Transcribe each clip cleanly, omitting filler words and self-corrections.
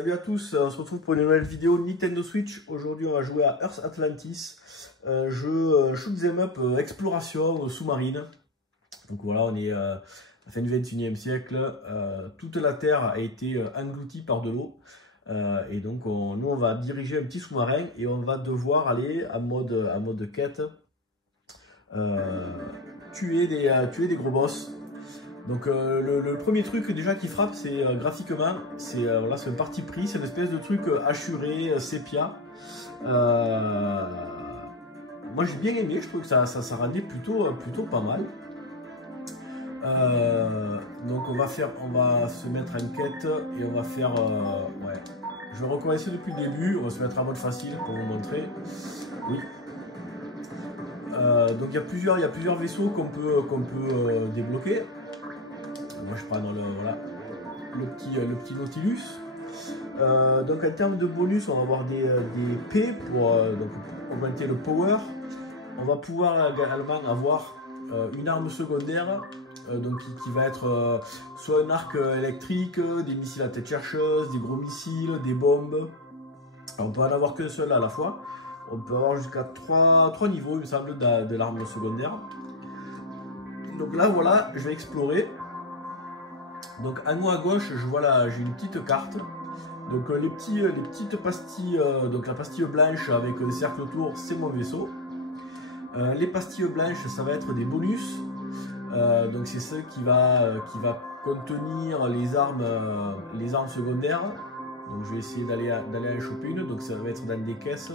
Salut à tous, on se retrouve pour une nouvelle vidéo Nintendo Switch. Aujourd'hui on va jouer à Earth Atlantis, jeu shoot 'em up exploration sous-marine. Donc voilà, on est à la fin du 21e siècle, toute la Terre a été engloutie par de l'eau. Et donc nous on va diriger un petit sous-marin et on va devoir aller en mode quête, tuer des gros boss. Donc le premier truc déjà qui frappe, c'est graphiquement, c'est voilà, un parti pris, c'est une espèce de truc hachuré, sépia. Moi j'ai bien aimé, je trouve que ça rendait plutôt pas mal. Donc on va se mettre en quête et on va faire, ouais, je vais recommencer depuis le début, on va se mettre en mode facile pour vous montrer. Oui. Donc il y a plusieurs vaisseaux qu'on peut débloquer. Moi je prends voilà, le petit Nautilus. Donc en termes de bonus, on va avoir des P pour augmenter le power. On va pouvoir également avoir une arme secondaire donc qui va être soit un arc électrique, des missiles à tête chercheuse, des gros missiles, des bombes. Alors, on peut en avoir qu'un seul à la fois. On peut avoir jusqu'à 3 niveaux, il me semble, de l'arme secondaire. Donc là, voilà, je vais explorer. Donc en haut à gauche, je vois là, j'ai une petite carte. Donc les petites pastilles, donc la pastille blanche avec des cercles autour, c'est mon vaisseau. Les pastilles blanches, ça va être des bonus. Donc c'est ce qui va contenir les armes secondaires. Donc je vais essayer d'aller en choper une. Donc ça va être dans des caisses.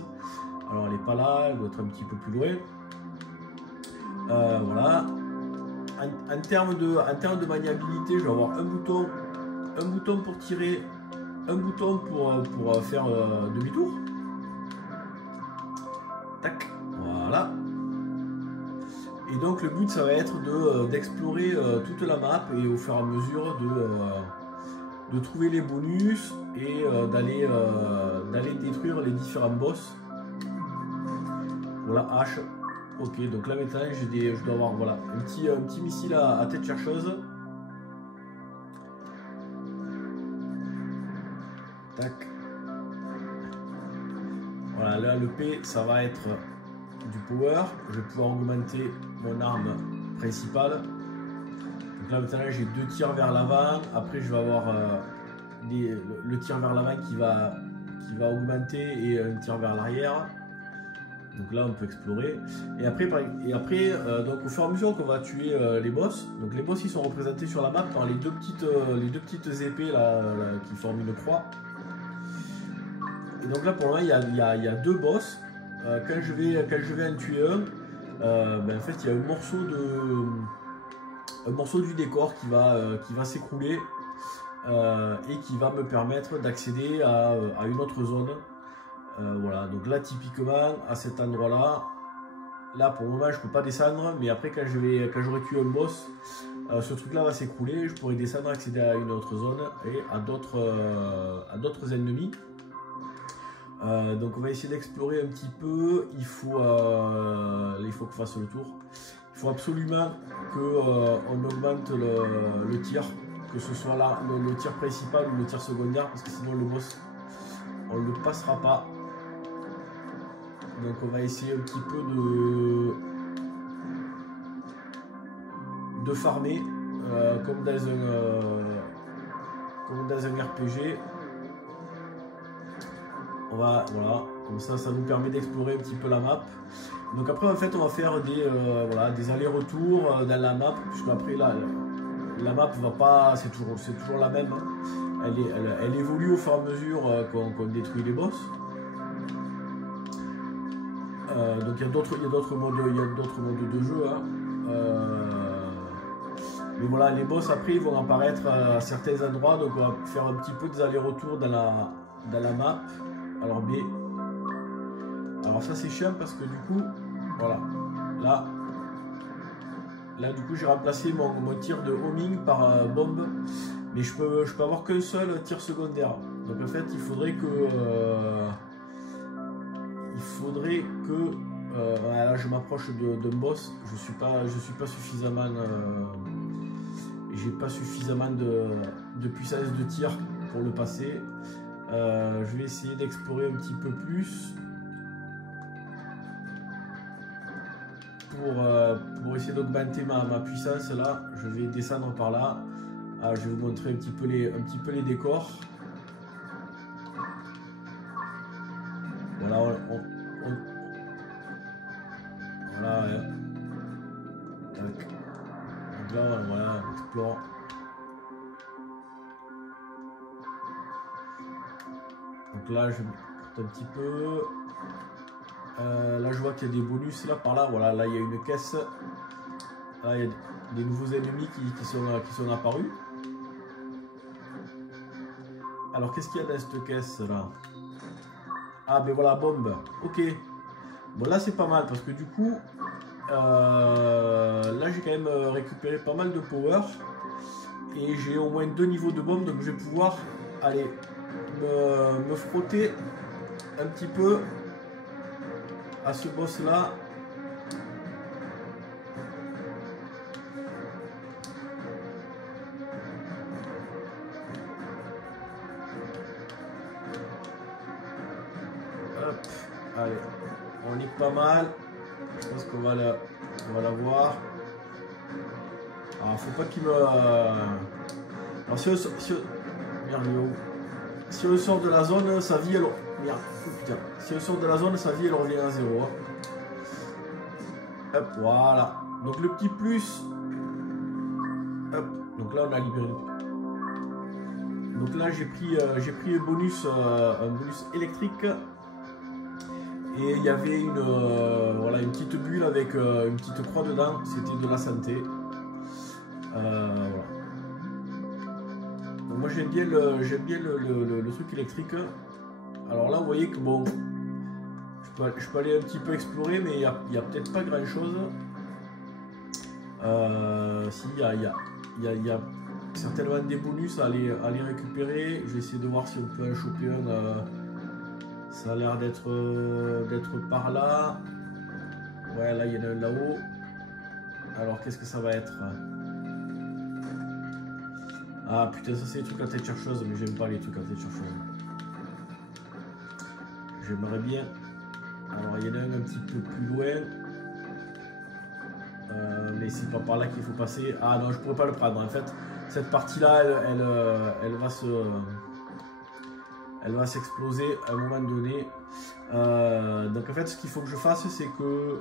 Alors elle n'est pas là, elle doit être un petit peu plus loin. Voilà. En termes de maniabilité, je vais avoir un bouton pour tirer, un bouton pour faire demi-tour. Tac, voilà. Et donc le but, ça va être d'explorer toute la map et au fur et à mesure de trouver les bonus et d'aller détruire les différents boss. Voilà, hache. Ok, donc là maintenant je dois avoir voilà, un petit missile à tête chercheuse. Tac. Voilà, là le P ça va être du power. Je vais pouvoir augmenter mon arme principale. Donc là maintenant j'ai 2 tirs vers l'avant. Après je vais avoir le tir vers l'avant qui va augmenter et un tir vers l'arrière. Donc là on peut explorer et après donc au fur et à mesure qu'on va tuer les boss, donc les boss ils sont représentés sur la map par les deux petites épées là, qui forment une croix. Et donc là pour le moment il y a 2 boss. Quand je vais en tuer un, en fait il y a un morceau du décor qui va s'écrouler et qui va me permettre d'accéder à une autre zone. Voilà, donc là typiquement à cet endroit là pour le moment je peux pas descendre, mais après quand j'aurai tué un boss, ce truc là va s'écrouler, je pourrai descendre, accéder à une autre zone et à d'autres ennemis. Donc on va essayer d'explorer un petit peu. Il faut qu'on fasse le tour. Il faut absolument qu'on augmente le tir, que ce soit là le tir principal ou le tir secondaire, parce que sinon le boss on le passera pas. Donc on va essayer un petit peu de farmer comme dans un RPG. Voilà, comme ça nous permet d'explorer un petit peu la map. Donc après en fait on va faire des allers-retours dans la map, puisque après la map va pas, c'est toujours la même. Elle évolue au fur et à mesure qu'on détruit les boss. Donc il y a d'autres modes de jeu. Mais voilà, les boss après ils vont apparaître à certains endroits, donc on va faire un petit peu des allers-retours dans la map. Alors B. Alors ça c'est chiant parce que du coup, voilà, là du coup j'ai remplacé mon tir de homing par bombe, mais je peux avoir qu'un seul tir secondaire. Donc en fait il faudrait que là je m'approche d'un boss, je suis pas suffisamment j'ai pas suffisamment de puissance de tir pour le passer. Je vais essayer d'explorer un petit peu plus pour essayer d'augmenter ma puissance. Là, je vais descendre par là. Je vais vous montrer un petit peu les décors. Voilà, voilà. Donc là, voilà, on explore. Donc là, je me un petit peu. Là, je vois qu'il y a des bonus là, par là. Voilà, là, il y a une caisse. Là, il y a des nouveaux ennemis qui sont apparus. Alors, qu'est-ce qu'il y a dans cette caisse là? Ah, ben voilà, bombe. Ok. Bon, là, c'est pas mal parce que du coup, là, j'ai quand même récupéré pas mal de power. Et j'ai au moins 2 niveaux de bombe. Donc, je vais pouvoir aller me frotter un petit peu à ce boss là. Hop, allez, on est pas mal. Je pense qu'on va la voir. Alors faut pas qu'il me. Alors si merde, si on sort de la zone, sa vie elle. Merde, putain. Si on sort de la zone, sa vie elle revient à 0. Hop, voilà. Donc le petit plus. Hop, donc là on a libéré. Donc là j'ai pris un bonus électrique. Et il y avait voilà, une petite bulle avec une petite croix dedans, c'était de la santé. Voilà. Donc moi j'aime bien le truc électrique. Alors là vous voyez que bon, je peux aller un petit peu explorer, mais il n'y a peut-être pas grand chose. Si, il y a certainement des bonus à aller récupérer. Je vais essayer de voir si on peut en choper un. Ça a l'air d'être par là. Ouais, là, il y en a un là-haut. Alors, qu'est-ce que ça va être? Ah, putain, ça, c'est des trucs à tête chercheuse, mais j'aime pas les trucs à tête chercheuse. J'aimerais bien. Alors, il y en a un petit peu plus loin. Mais c'est pas par là qu'il faut passer. Ah non, je pourrais pas le prendre. En fait, cette partie-là, elle va s'exploser à un moment donné. Donc en fait ce qu'il faut que je fasse, c'est que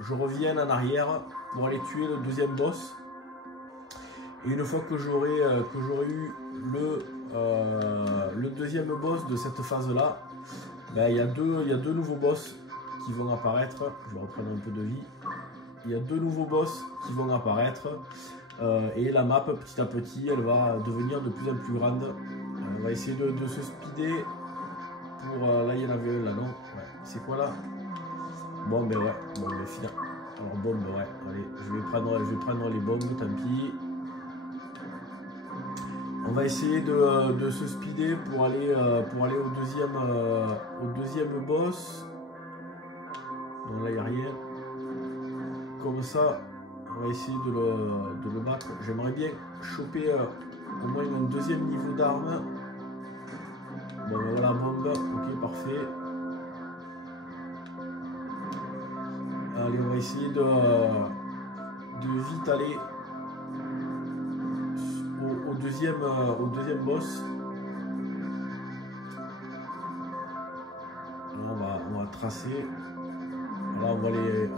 je revienne en arrière pour aller tuer le deuxième boss. Et une fois que j'aurai eu le deuxième boss de cette phase là, ben, il y a deux nouveaux boss qui vont apparaître. Je vais reprendre un peu de vie. Il y a 2 nouveaux boss qui vont apparaître. Et la map petit à petit elle va devenir de plus en plus grande. On va essayer de se speeder pour... là, il y en avait un, là, non? Ouais. C'est quoi, là? Bon, ben ouais. Bon, ben finalement. Alors, bombe, ouais. Allez, je vais prendre les bombes, tant pis. On va essayer de se speeder pour aller au deuxième boss. Donc là, il n'y a rien. Comme ça, on va essayer de le battre. J'aimerais bien choper au moins un deuxième niveau d'arme. Bon, ben voilà, bombe. Ok, parfait. Allez, on va essayer de vite aller au deuxième boss. Là, on va tracer. Là, on va aller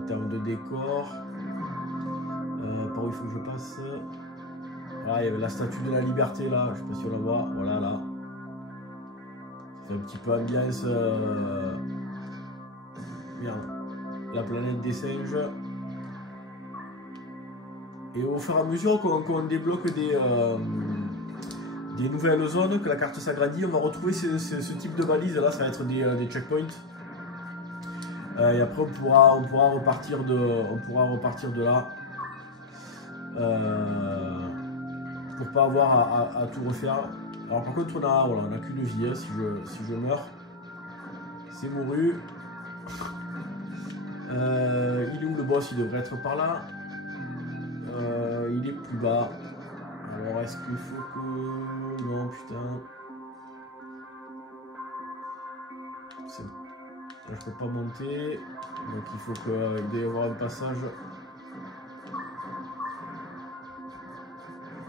en termes de décor. Par où il faut que je passe? Là, il y avait la statue de la liberté là. Je sais pas si on la voit. Voilà, là. Ça fait un petit peu ambiance. Merde. La planète des singes. Et au fur et à mesure qu'on débloque des nouvelles zones, que la carte s'agrandit, on va retrouver ce type de balises. Là, ça va être des checkpoints. Et après, on pourra repartir de là. Pour pas avoir à tout refaire. Alors par contre, on a qu'une vie, hein, si je meurs. C'est mouru. Il est où le boss? Il devrait être par là. Il est plus bas. Alors est-ce qu'il faut que... non, putain. Là, je peux pas monter. Donc il faut qu'il doit y avoir un passage.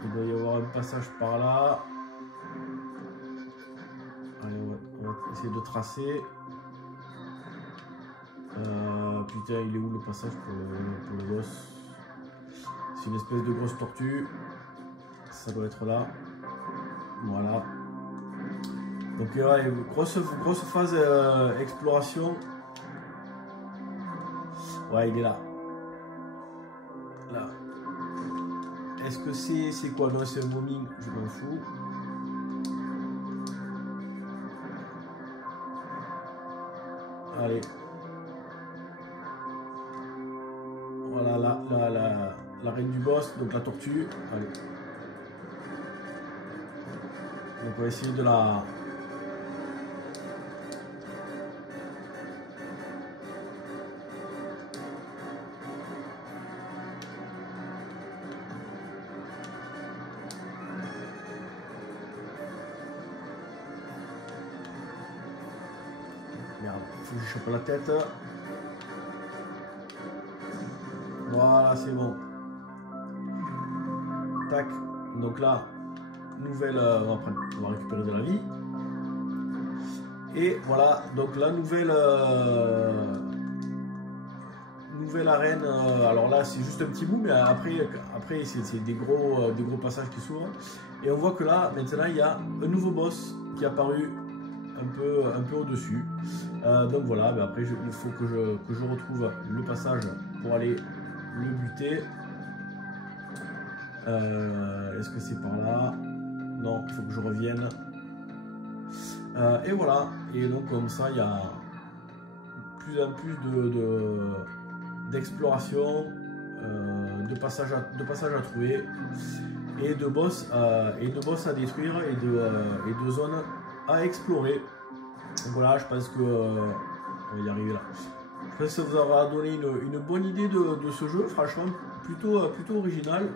Il doit y avoir un passage par là. Allez, on va essayer de tracer. Putain, il est où le passage pour le boss? C'est une espèce de grosse tortue. Ça doit être là. Voilà. Donc ouais, grosse phase exploration. Ouais, il est là. Là. Est-ce que c'est quoi? Non, c'est un moming, je m'en fous. Allez. Voilà, la reine du boss, donc la tortue. Allez. Donc on va essayer de la... Merde, il faut que je chope la tête. Voilà, c'est bon. Tac. Donc là, nouvelle... on va récupérer de la vie. Et voilà, donc la nouvelle arène. Alors là, c'est juste un petit bout, mais après c'est des gros passages qui s'ouvrent. Et on voit que là, maintenant, il y a un nouveau boss qui est apparu un peu au-dessus. Donc voilà, mais après, il faut que je retrouve le passage pour aller le buter. Est-ce que c'est par là? Non, il faut que je revienne. Et voilà, et donc comme ça il y a plus en plus d'exploration, de passages à trouver, et de boss à détruire, et de zones à explorer. Donc voilà, je pense que on va y arriver là. Je pense que ça vous aura donné une bonne idée de ce jeu, franchement plutôt original.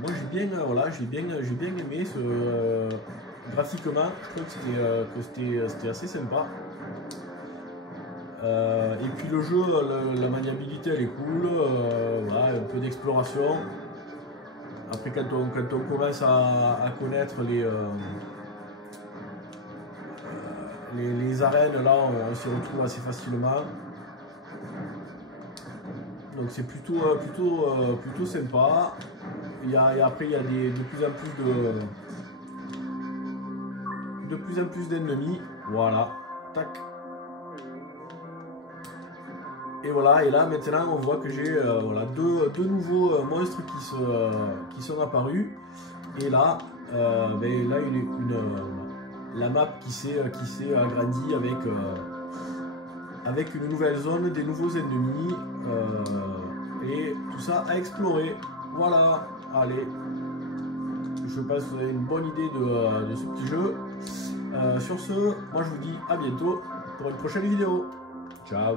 Moi j'ai bien aimé graphiquement, je trouve que c'était assez sympa. Et puis le jeu, la maniabilité elle est cool, voilà, un peu d'exploration. Après quand on commence à connaître les arènes, là on s'y retrouve assez facilement. Donc c'est plutôt sympa. Après il y a de plus en plus d'ennemis. Voilà. Tac. Et voilà, et là maintenant on voit que j'ai voilà, deux nouveaux monstres qui sont apparus. Et là, là la map qui s'est agrandie avec une nouvelle zone, des nouveaux ennemis, et tout ça à explorer. Voilà, allez, je pense que vous avez une bonne idée de ce petit jeu. Sur ce, moi je vous dis à bientôt pour une prochaine vidéo. Ciao.